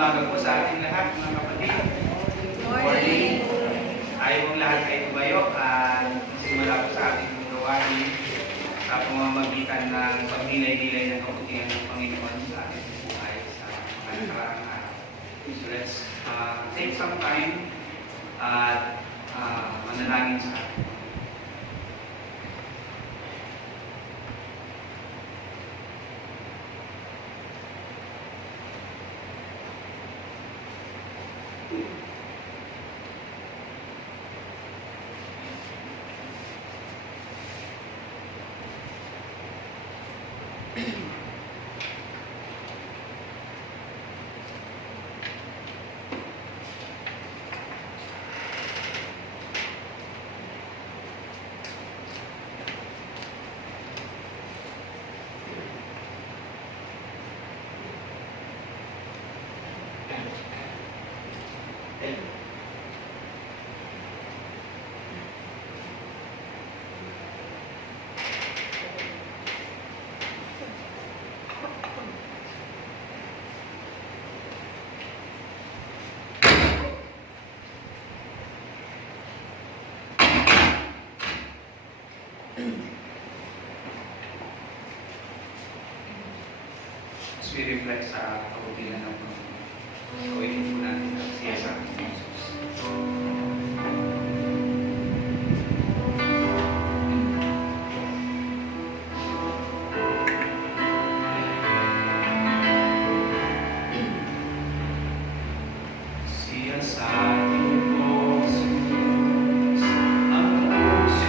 umaga po sa ating lahat, mga kapatid. Good morning. Tayo pong lahat ay tumayo at simula po sa ating gawain sa pamamagitan ng pagnilay-nilay ng kabutihan ng Panginoon sa ating buhay sa mga nakaraang araw. So let's take some time at manalangin sa atin. As we reflect sa kabutihan ng Panginoon, gawin po natin ang siya sa ating Jesus. Siya sa ating puso, ang puso.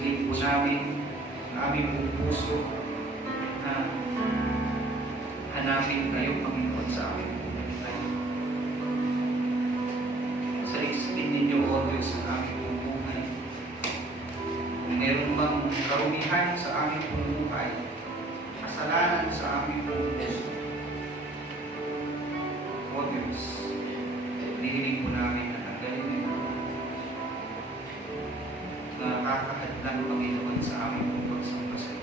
Piling po namin ang aming puso na hanapin kayo, Panginoon, sa aming buhay. Saliksipin ninyo, O Diyos, ang aming buhay. Kung meron bang karumihan sa aming buhay, kasalanan sa aming puso, O Diyos, hinihiling po namin na tanggalin ninyo na nakakahadlan, Panginoon, sa aming bukod sa pasay.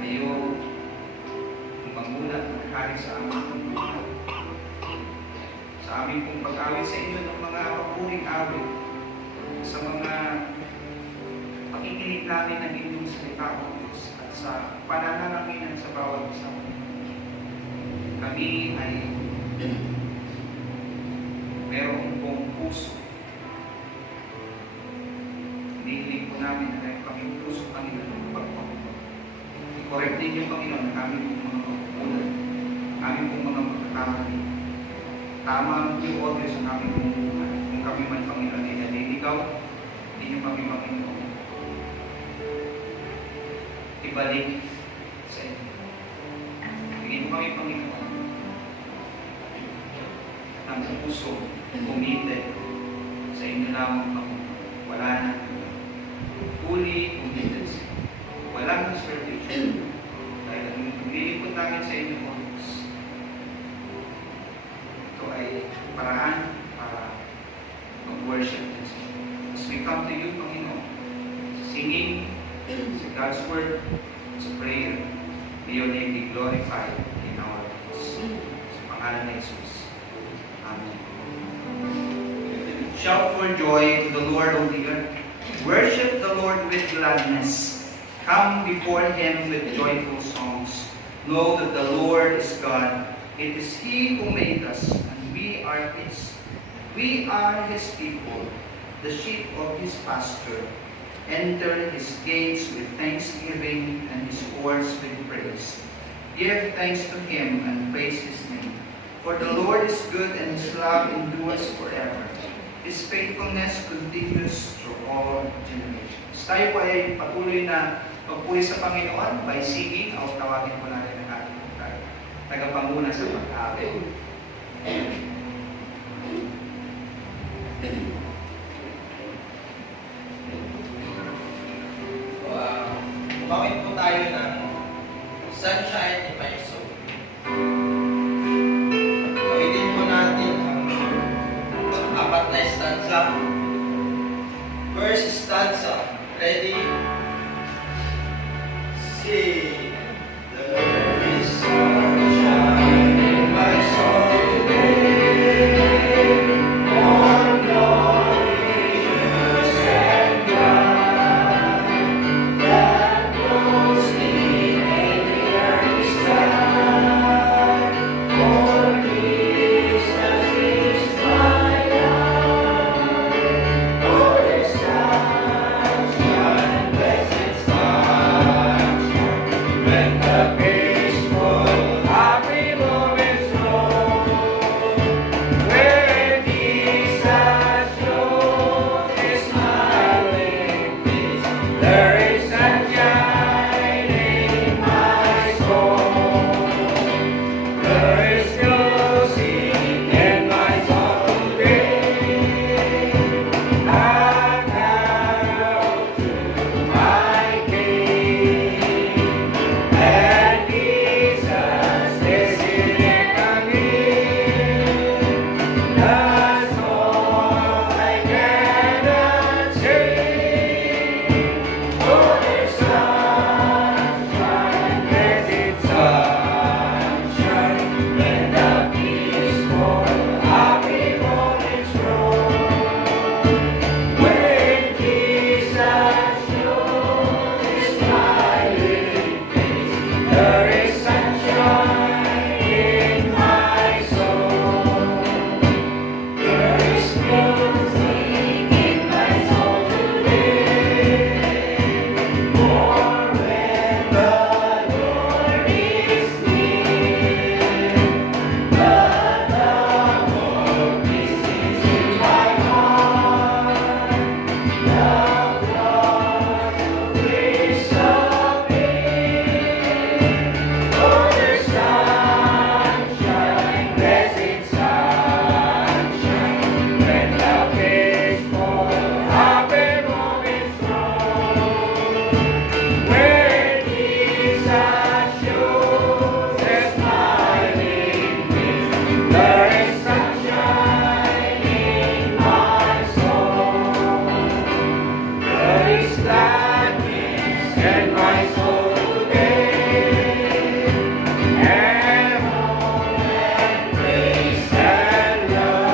Kayo ang mamulat at hari sa aming buhay. sa aming pong pag-awit sa inyo ng mga papuring awit, sa mga pakikinig namin ng inyong salita o Diyos, at sa pananalangin sa bawat isa. Kami ay merong buong puso. Hinihiling po namin na kami puso, Panginoon, pagpapunan. I-correct ninyo, Panginoon, ang aming pong mga pagpupunan, aming pong mga magkakamali. Tama ang yung order sa aming pong buhay. Kung kami man, Panginoon, ay naliligaw, hindi nyo kami, Panginoon, ibalik sa inyo. Bigyan mo kami, Panginoon, ng puso, committed sa inyo lamang, Panginoon. Wala na. Fully committed sa inyo. Walang reservation. Dahil ang nililipot namin sa inyo, Diyos, ito ay paraan para mag-worship this. As we come to you, Panginoon, singing, sa God's word, sa prayer, may your name be glorified in our lives. Sa pangalan ni Jesus. Amen. Shout for joy to the Lord, O the earth. Worship the Lord with gladness. Come before Him with joyful songs. Know that the Lord is God. It is He who made us, and we are His. We are His people, the sheep of His pasture. Enter His gates with thanksgiving and His courts with praise. Give thanks to Him and praise His name. For the Lord is good and His love endures forever. His faithfulness continues through all generations. Tayo po ay patuloy na magpuri sa Panginoon by singing, o tawagin po natin ang ating tagapanguna sa pag-awit. Bawin po tayo ng Sunshine in My Soul. Bawitin po natin ang apat na stanza. First stanza. Ready? Sing. There is sunshine in my soul today. More glorious and bright. That blows me in the early sky. For Jesus is my life. Oh, the sunshine, blessed sunshine, when the peaceful, happy moments roll. When Jesus shows His smiling face, there is sunshine in my soul. There is music in my soul today. I carol to my King, and Jesus is in me. That's all I cannot say. Oh, the sunshine, blessed sunshine, when the peaceful, happy moments roll. When Jesus shows His smiling face, there is sunshine in my soul. There is music in my soul today. For when the Lord is near, the love of peace is in my heart. The floods of grace appear. Oh, the sunshine, blessed sunshine, when the peaceful, happy moments roll. When Jesus shows His smiling face, there is sunshine in my soul. There is gladness in my soul today, and hope and praise and love.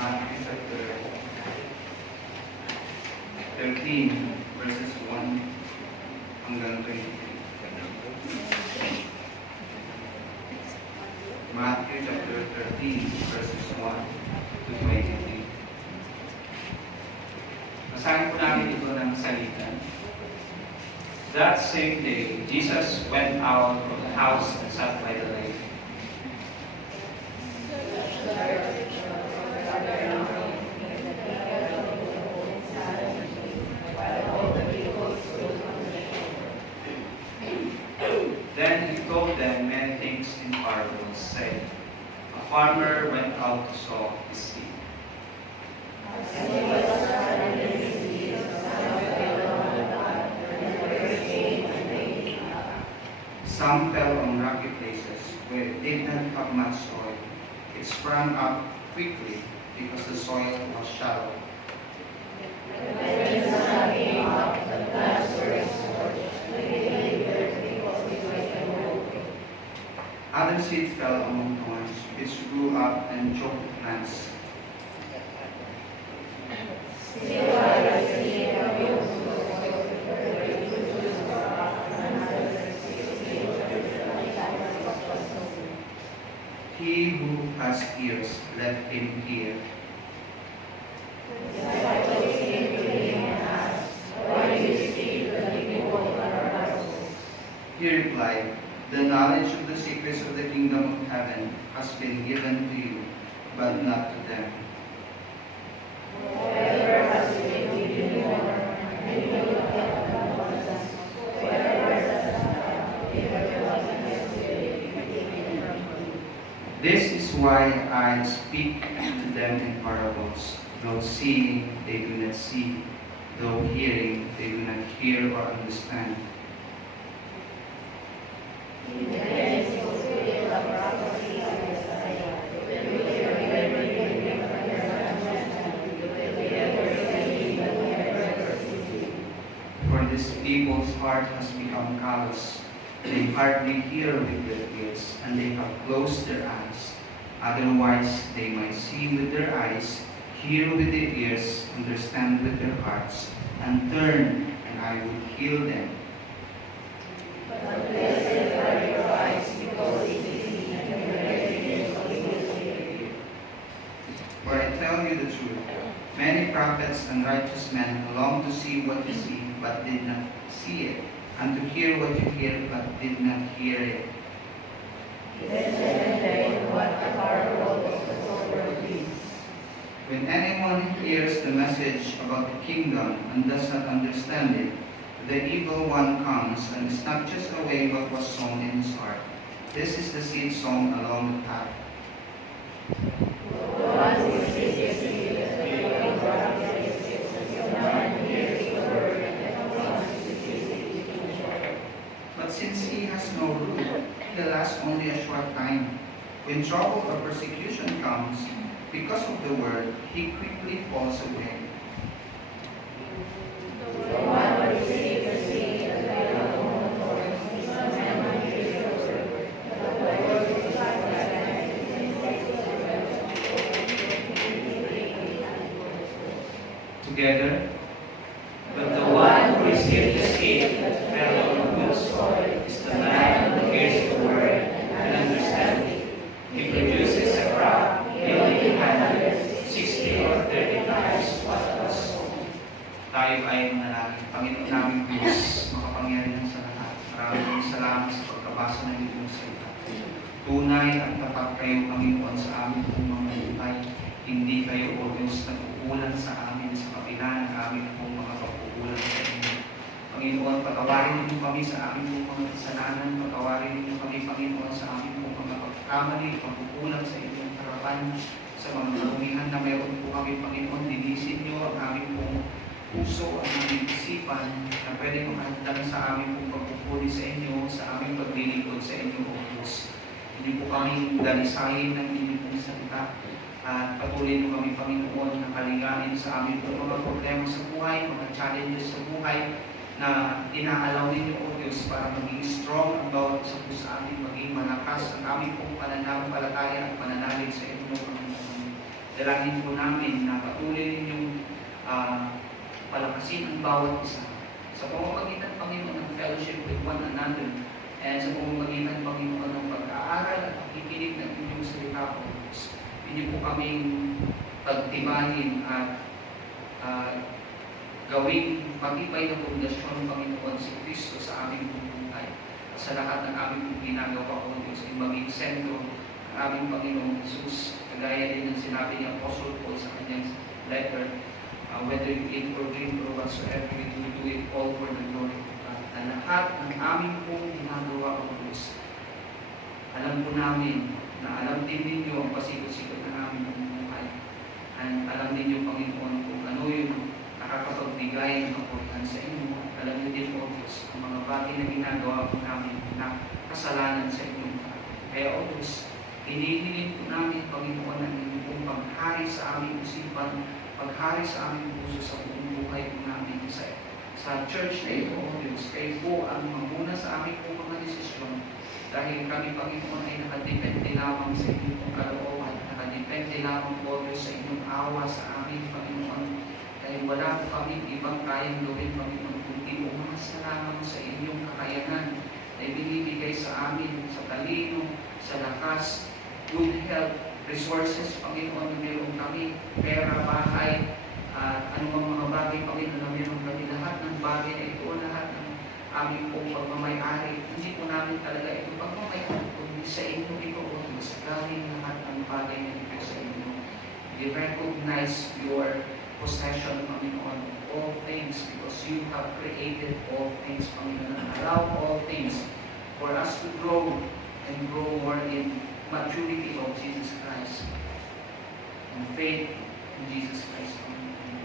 Matthew chapter 13, verses 1 hanggang 23. Matthew chapter 13, verses 1 to 23. Basahin po namin ito ng salita. That same day, Jesus went out of the house and sat by the lake. Then he told them many things in parables, saying, a farmer went out to sow his seed. Some fell on rocky places where it did not have much soil. It sprang up quickly because the soil was shallow. Other seeds fell among thorns, which grew up and choked the plants. He who has ears, let him hear. He replied, the knowledge of the secrets of the kingdom of heaven has been given to you, but not to them. This is why I speak to them in parables. Though seeing, they do not see. Though hearing, they do not hear or understand. For this people's heart has become callous. They hardly hear with their ears, and they have closed their eyes. Otherwise, they might see with their eyes, hear with their ears, understand with their hearts, and turn, and I would heal them. For I tell you the truth, many prophets and righteous men long to see what you see, but did not see it, and to hear what you hear, but did not hear it. When anyone hears the message about the kingdom and does not understand it, the evil one comes and snatches away what was sown in his heart. This is the seed sown along the path. But since he has no root, he lasts only a short time. When trouble or persecution comes, because of the word, he quickly falls away. Together, but the one who received the seed that fell on good soil is the man who hears the word and understands it. He produces a crop, yielding 100, 60, or 30 times what was sown. Tayo ay manalangin. Panginoon namin Diyos, makapangyarihan sa lahat. Maraming salamat sa pagkabasa ng iyong salita. Tunay at tapat kayo, Panginoon, sa amin pong mga buhay. Hindi kayo, O Diyos, nagkukulang sa amin sa kapila ng amin pong mga pagkukulang sa inyo. Panginoon, patawarin niyo kami sa amin pong mga kasalanan. Patawarin niyo kami, Panginoon, sa amin pong mga pagkamali, pagkukulang sa inyong harapan, sa mga karumihan na mayroon po kami, Panginoon. Linisin niyo ang aming pong puso, ang aming isipan, na pwede makahagdan sa aming pong pagpupuli sa inyo, sa aming paglilingkod sa inyo, O Diyos. Hindi po kami dalisayin ng inyong pong salita. At patuloy mo kami, Panginoon, na kalinganin sa amin po mga problema sa buhay, mga challenges sa buhay na inaalaw ninyo, O Diyos, para maging strong ang bawat isa po sa amin, maging malakas ang aming pong pananampalataya at pananalig sa inyo, Panginoon. Dalangin po namin na patuloy ninyong palakasin ang bawat isa sa pamamagitan, Panginoon, ng fellowship with one another, and sa pamamagitan, Panginoon, ng pag-aaral at pakikinig ng inyong salita po. Hindi po kaming pagtibahin at gawing matibay na pundasyon, Panginoon, si Kristo sa aming buhay. Sa lahat ng aming ginagawa po, Diyos, ay maging sentro ng aming Panginoong Jesus. Kagaya din ng sinabi ni Apostle Paul sa kanyang letter, whether you eat or drink or whatsoever you do it all for the glory of God. Na lahat ng aming pong ginagawa po, Diyos, alam po namin na alam din ninyo ang pasikot-sikot ng aming buhay. And alam ninyo, Panginoon, kung ano yung nakakapagbigay ng kapurihan sa inyo. Alam niyo din po, Diyos, ang mga bagay na ginagawa po namin na kasalanan sa inyong mga. Kaya, O Diyos, hinihiling po namin, Panginoon, ang inyong pong paghari sa aming isipan, paghari sa aming puso sa buong buhay po namin sa church na ito, O Diyos. Kayo po ang mamuna sa aming pong mga desisyon dahil kami, Panginoon, ay nakadepende lamang sa inyong pong kalooban, nakadepende lamang po, Diyos, sa inyong awa sa aming, Panginoon. Dahil wala po kami ibang kayang gawin, Panginoon, kundi umasa lamang sa inyong kakayanan na ibinibigay sa amin, sa talino, sa lakas, good health, resources, Panginoon, na meron kami, pera, bahay, at anumang mga bagay, Panginoon, na meron kami, lahat ng bagay na ito, lahat ng aming pong pagmamayari, hindi po namin talaga ito pagmamayari, kundi sa inyo ito, O Diyos, galing lahat ng bagay na ito sa inyo. We recognize your possession, Panginoon, of all things, because you have created all things, Panginoon, and allow all things for us to grow and grow more in maturity of Jesus Christ and faith in Jesus Christ.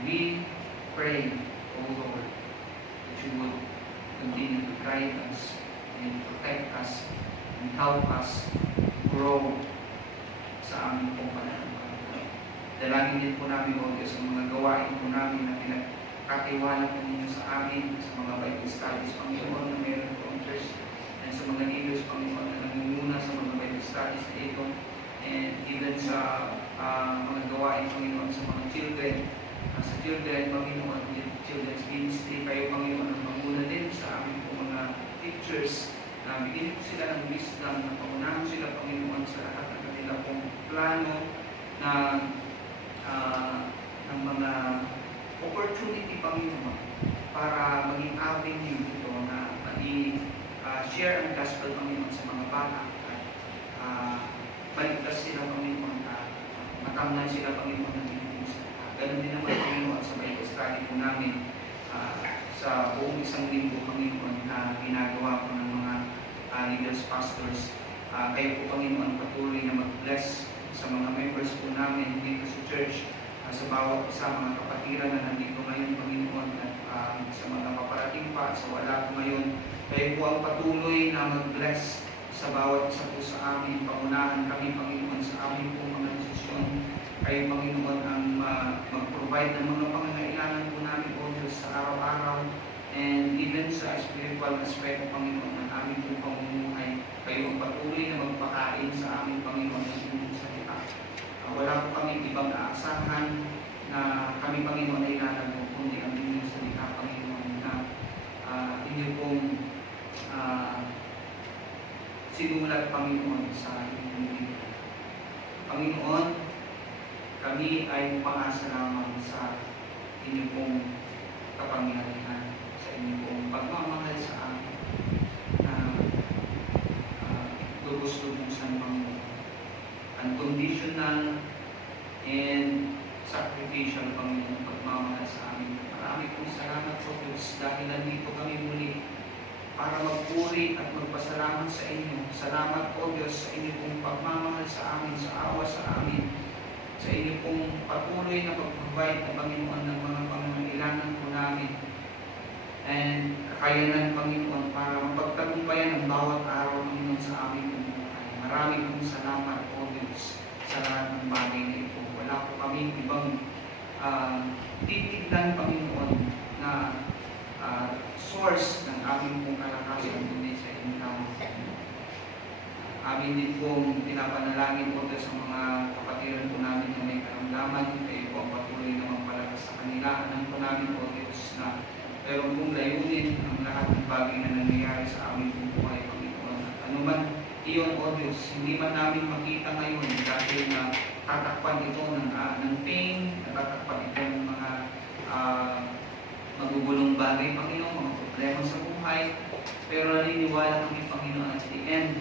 We pray, O Lord, that you would continue to guide us and protect us and help us grow sa aming pong pananampalataya. Dalangin din po namin, O Diyos, ang mga gawain po namin na pinagkatiwala po ninyo sa amin, sa mga Bible studies, Panginoon, na meron po ang church, and sa mga leaders, Panginoon, na nangunguna sa mga Bible studies na ito, and even sa mga gawain, Panginoon, sa mga children, sa children, Panginoon, children's ministry, kayo, Panginoon, ang manguna din sa aming po mga teachers, na bigyan po sila ng wisdom, na pangunahan sila, Panginoon, sa lahat ng kanila pong plano na ng mga opportunity, Panginoon, para maging avenue ito na share ang gospel, Panginoon, sa mga bata at maligtas sila, Panginoon, at matamnan sila, Panginoon, ng inyong salita. Ganun din naman, Panginoon, sa Bible study po namin sa buong isang linggo, Panginoon, na ginagawa po ng mga leaders, pastors. Kayo po, Panginoon, patuloy na mag-bless sa mga members po namin dito sa church, sa bawat isa, mga kapatiran na nandito ngayon, Panginoon, at sa mga paparating pa, sa wala po ngayon. Kayo po ang patuloy na mag-bless sa bawat isa po sa amin. Pangunahan kami, Panginoon, sa amin po mga desisyon. Kayo, Panginoon, ang mag-provide ng mga pangangailangan po namin, O Diyos, sa araw-araw, and even sa spiritual aspect, Panginoon, ng aming po pamumuhay. Kayo ang patuloy na magpakain sa aming, Panginoon, ng inyong salita. Wala po kami ibang aasahan na kami, Panginoon, ay lalago, kundi ang inyong salita, Panginoon, na inyo pong sinulat, Panginoon, sa inyong libro. Panginoon, kami ay umaasa lamang sa inyo pong kapangyarihan, sa inyo pong pagmamahal sa amin na lubos-lubusan, Panginoon. Unconditional and sacrificial, Panginoon, pagmamahal sa amin. Marami pong salamat po, Diyos, dahil nandito kami muli para magpuri at magpasalamat sa inyo. Salamat po, Diyos, sa inyo pong pagmamahal sa amin, sa awa sa amin, sa inyo pong patuloy na pag-provide na, Panginoon, ng mga pangangailangan po namin and kakayanan, Panginoon, para mapagtagumpayan ang bawat araw, Panginoon, sa aming buhay. Marami pong salamat po, Diyos, sa lahat ng bagay na ito. Wala po kami ibang titignan, Panginoon, na source ng aming pong kalakasan kundi sa inyong lamang. Amin din pong pinapanalangin po sa mga kapatiran po namin na may karamdaman. Kayo po ang patuloy na magpalakas sa kanila. Alam po namin po, Diyos, na meron pong layunin ang lahat ng bagay na nangyayari sa aming buhay, Panginoon. At anuman iyon, O Diyos, hindi man namin makita ngayon dahil na tatakpan ito ng pain, tatakpan ito ng mga magugulong bagay, Panginoon, mga problema sa buhay. Pero naniniwala kami, Panginoon, at the end,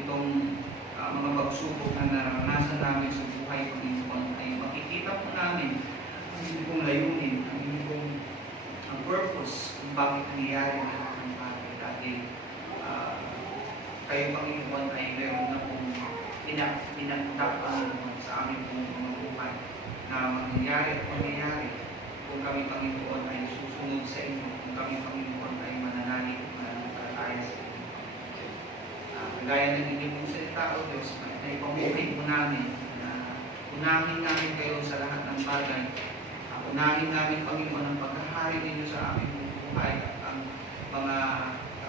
itong mga pagsubok na naranasan namin sa buhay, Panginoon, ay makikita po namin ang inyong layunin, ang inyong purpose kung bakit nangyayari ang lahat ng bagay. Dahil kayo, Panginoon, ay meron na pong pinagdak, Panginoon, sa aming pong mga buhay na mangyayari at mangyayari kung kami, Panginoon, ay susunod sa inyo, kung kami, Panginoon, ay mananalig at mananampalataya sa inyo. Kagaya ng inyong pong salita, O Diyos, na ipamuhay po namin na unahin namin kayo sa lahat ng bagay. Unahin namin, Panginoon, ang paghahari ninyo sa aming buhay at ang mga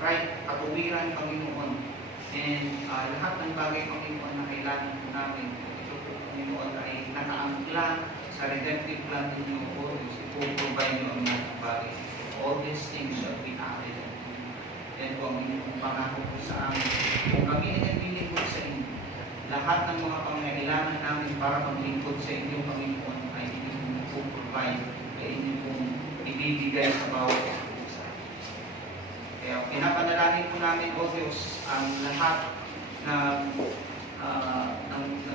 right, katuwiran, Panginoon. And lahat ng bagay, Panginoon, na kailangan po namin, ito po, Panginoon, ay nakaangkla sa redemptive plan ninyo, O Diyos. Ipoprovide nyo ang lahat ng bagay. All these things shall be added unto you. Yan po ang inyong pangako po sa amin. Kung kami ay naglilingkod sa inyo, lahat ng mga pangailangan namin para maglingkod sa inyo, Panginoon, ay inyong provide, ay inyong pong ibibigay sa bawat isa. Kaya pinapanalangin po namin, O Diyos, ang lahat ng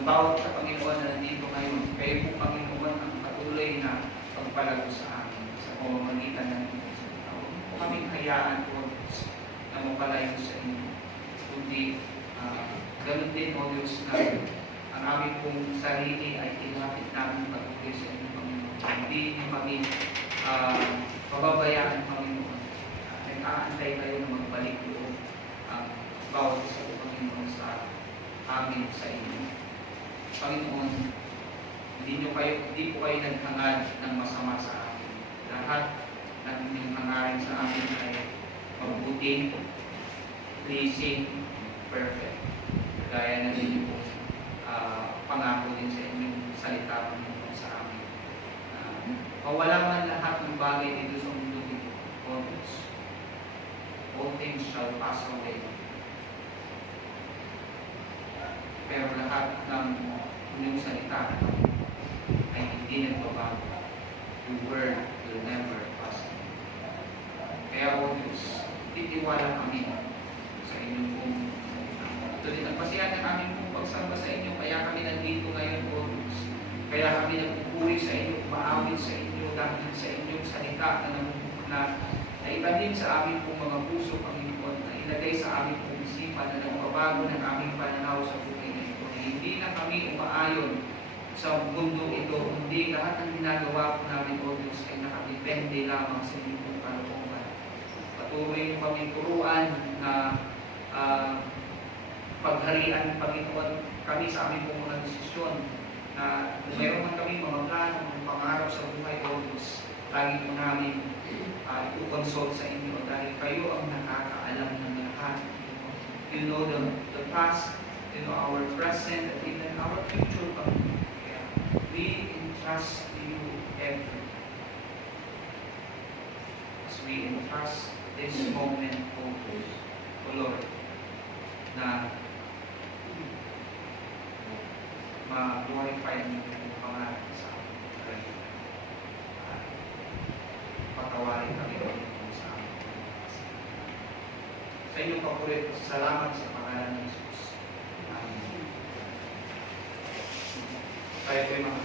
bawat sa Panginoon na nandito ngayon. Kayo po, Panginoon, ang patuloy na pagpalago sa amin sa pamamagitan ng inyong salita. Huwag po kaming hayaan, O Diyos, na mapalayo sa inyo. Kundi, ganun din, O Diyos, na ang aming pong sarili ay ilapit namin patuloy sa inyo, Panginoon. Hindi niyo kami pababayaan, Panginoon. Nag-aantay kayo na magbalik doon ang bawat isa po, Panginoon, sa amin, sa inyo. Panginoon, hindi po kayo naghangad ng masama sa amin. Lahat ng inyong hangarin sa amin ay mabuti, pleasing, perfect. Gaya na din po pangako din sa inyong salita, Panginoon, sa amin. Mawala man lahat ng bagay dito sa mundo dito, O Diyos. All things shall pass away. Pero lahat ng inyong salita ay hindi nagbabago. Your word will never pass away. Kaya, O Diyos, titiwala kami sa inyong pong tuloy nagpasiyan ng aming pong pagsamba sa inyo. Kaya kami nandito ngayon, O Diyos. Kaya kami nagpupuri sa inyo, umaawit sa inyo dahil sa inyong salita na ibahin sa aming pong mga puso, Panginoon, na ilagay sa aming pong isipan na nagbabago ng aming pananaw sa buhay na ito. Na hindi na kami umaayon sa mundo ito, hindi lahat ng ginagawa po namin, O Diyos, ay nakadepende lamang sa inyong pong kalooban. Patuloy yung kami turuan na pagharian, Panginoon, kami sa aming pong mga desisyon na kung mayroon man kami mga plano, mga pangarap sa buhay, O Diyos, lagi po namin i-consult sa inyo dahil kayo ang nakakaalam ng lahat. You know the past, you know our present, and even our future, Panginoon. Kaya we entrust to you everything. As we entrust this moment, O Lord, na ma-glorify niyo yung pangalan sa amin. Patawarin kami sa amin. Sa inyong paborito, salamat sa pangalan ng Jesus. Amen. Tayo po yung mga